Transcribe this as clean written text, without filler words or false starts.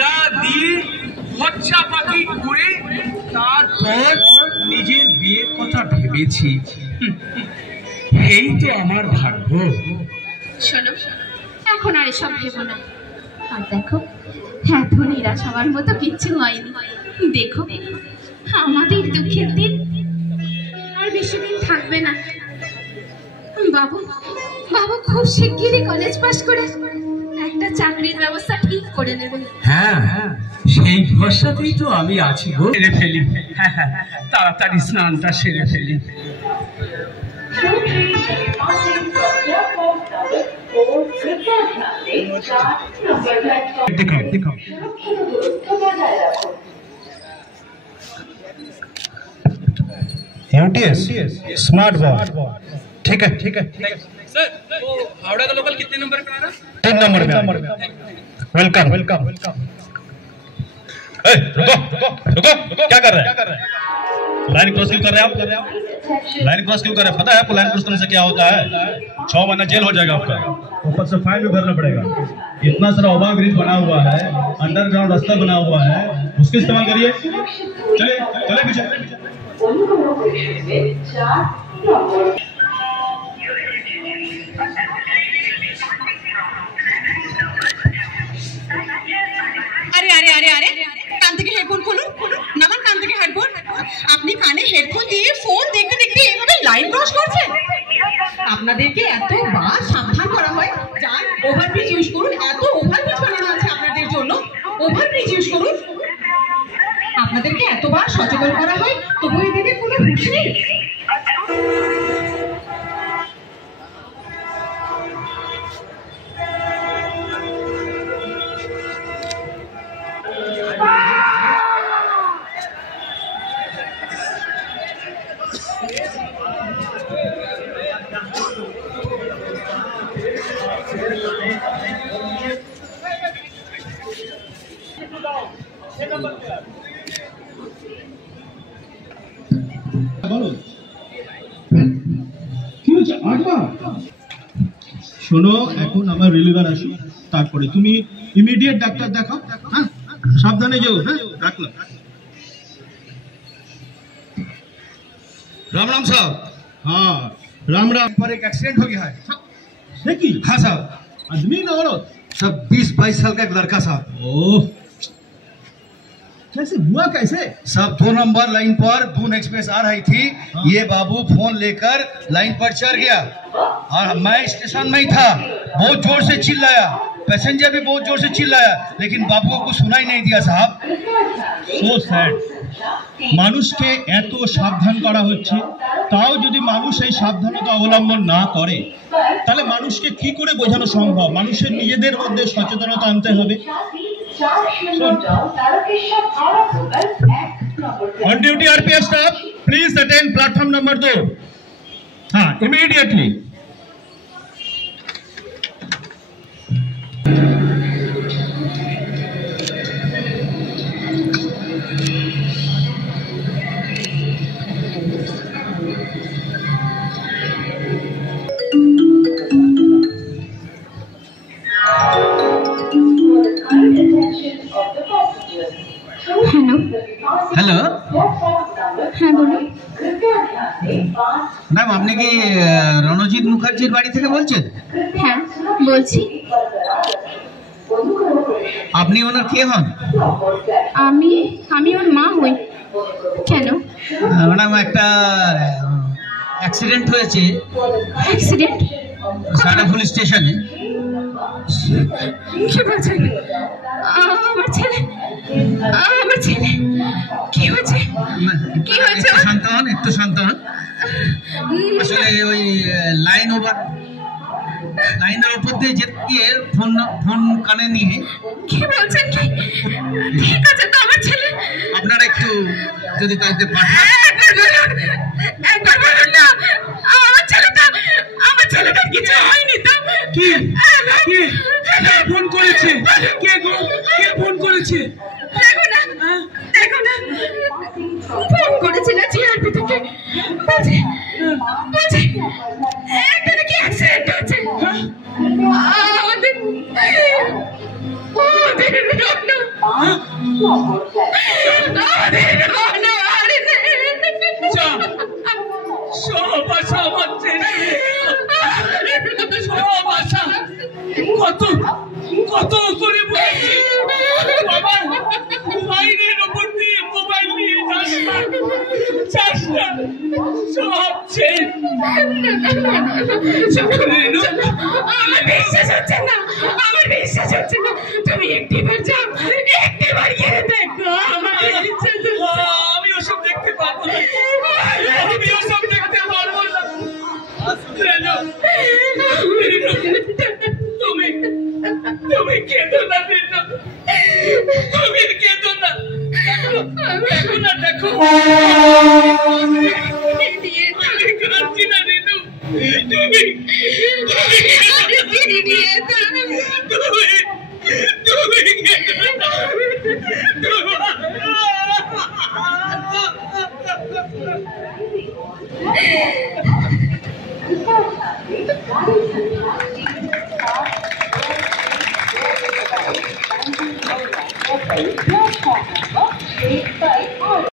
না দিয়ে খরচা পাতি করে তারপর নিজের বিয়ের কথা ভেবেছি। এই তো আমার ভাগ্য। শোনো, এখন আর এসব ভেবো না। আর দেখো, এত নিরাশ হওয়ার মতো কিচ্ছু হয়নি। দেখো, আমাদের দুঃখের দিন আর বেশি দিন থাকবে না। বাবু বাবু খুব শিগগিরই কলেজ পাস করে একটা চাকরির ব্যবস্থা ঠিক করে নেবে। হ্যাঁ হ্যাঁ, সেই ভরসাতেই তো আমি আছি গো। সেরে ফেলি, হ্যাঁ হ্যাঁ, তাড়াতাড়ি স্নানটা সেরে ফেলি। দেখাও দেখাও। UTS smart board. ठीक है ठीक है। सर, वो हावड़ा का लोकल कितने नंबर पे आ रहा? 3 नंबर में। Welcome welcome. रुको रुको रुको, क्या कर रहे हैं? लाइन क्रॉस क्यों कर रहे हैं आप? लाइन क्रॉस क्यों कर रहे हैं? पता है आपको लाइन क्रॉस करने से क्या होता है? 6 महीना जेल हो जाएगा आपका, ऊपर से फाइन भी भरना पड़ेगा। इतना सारा ओवर ब्रिज बना हुआ है, अंडरग्राउंड रास्ता बना हुआ है, उसका इस्तेमाल करिए। चले चले पीछे। আরে আরে আরে আরে, কান থেকে হেডফোন খুলুন, নামান কান থেকে হেডফোন। আপনি কানে হেডফোন দিয়ে ফোন দেখতে দেখতে এভাবে লাইন ক্রস করছেন? আপনাদেরকে এতবার সাবধান করা হয়, যান ওভারব্রিজ ইউজ করুন। এত ওভারব্রিজ বানানো আছে আপনাদের জন্য, ওভারব্রিজ ইউজ করুন। আপনাদেরকে এতবার সচেতন করা হয়, তবু এদিকে কোনো হুঁশ নেই। শোনো, এখন আমার রিলিভার আসো, তারপরে তুমি ইমিডিয়েট ডাক্তার দেখাও। হ্যাঁ, সাবধানে যাও। হ্যাঁ, রাখলাম। राम राम साहब। हाँ राम राम। पर एक एक्सीडेंट हो गया है। देखिए। हाँ साहब। आदमी ना औरत? सब 20-22 साल का एक लड़का साहब। ओह, कैसे हुआ? कैसे? सब 2 नंबर लाइन पर दून एक्सप्रेस आ रही थी। हाँ। ये बाबू फोन लेकर लाइन पर चढ़ गया और मैं स्टेशन में ही था। बहुत जोर से चिल्लाया, पैसेंजर भी बहुत जोर से चिल्लाया, लेकिन बाबू को सुनाई नहीं दिया साहब। So sad. মানুষকে এত সাবধান করা হচ্ছে, তাও যদি মানুষ এই সাবধানতা অবলম্বন না করে, তাহলে মানুষকে কি করে বোঝানো সম্ভব? মানুষের নিজেদের মধ্যে সচেতনতা আনতে হবে। On duty RPF staff, please attend platform number 2। हाँ, इमीडिएटली। हेलो, হ্যাঁ বলুন। मैम আপনি কি রণজিৎ মুখার্জির বাড়ি থেকে বলছেন? হ্যাঁ বলছি। আপনি ওনার কে হন? আমি ওর মা হই। কেন? ম্যাডাম, একটা অ্যাক্সিডেন্ট হয়েছে অ্যাক্সিডেন্ট? সারাফুল স্টেশনে। কি বলছেন? আমার ছেলে কি হয়েছে? কি হয়েছে? একটু শান্ত হন। আসলে ওই লাইনের উপর দিয়ে যেতে গিয়ে ফোন কানে নিয়ে। কি বলছেন? কি ঠিক আছে তো আমার ছেলে? আপনারা একটু যদি কাউকে পাঠান। একবার বলুন না, আমার ছেলেটা কিছু হয়নি তো? কি ফোন করেছে? কে ফোন করেছে? দেখো না, ফোন করেছিল জিআরপি থেকে। বলছে একটা নাকি অ্যাক্সিডেন্ট হয়েছে। আমাদের রত্ন সব আশা আমার ছেড়ে সব আশা কত কত করে বলেছি বাবা মোবাইলের ওপর দিয়ে মোবাইল নিয়ে যাস না সব শেষ। আমার বিশ্বাস হচ্ছে না, আমার বিশ্বাস হচ্ছে না। তুমি একটিবার যাও, একটিবার গিয়ে দেখো। আমার বিশ্বাস হচ্ছে না। আমি ওসব দেখতে পারবো না, আমি ওসব দেখতে পারবো না। তুমি তুমি কেঁদো না রেনু, তুমি কেঁদো না। দেখো না দেখো আমি কাঁদছি না রেনু, তুমি Platform number 8 by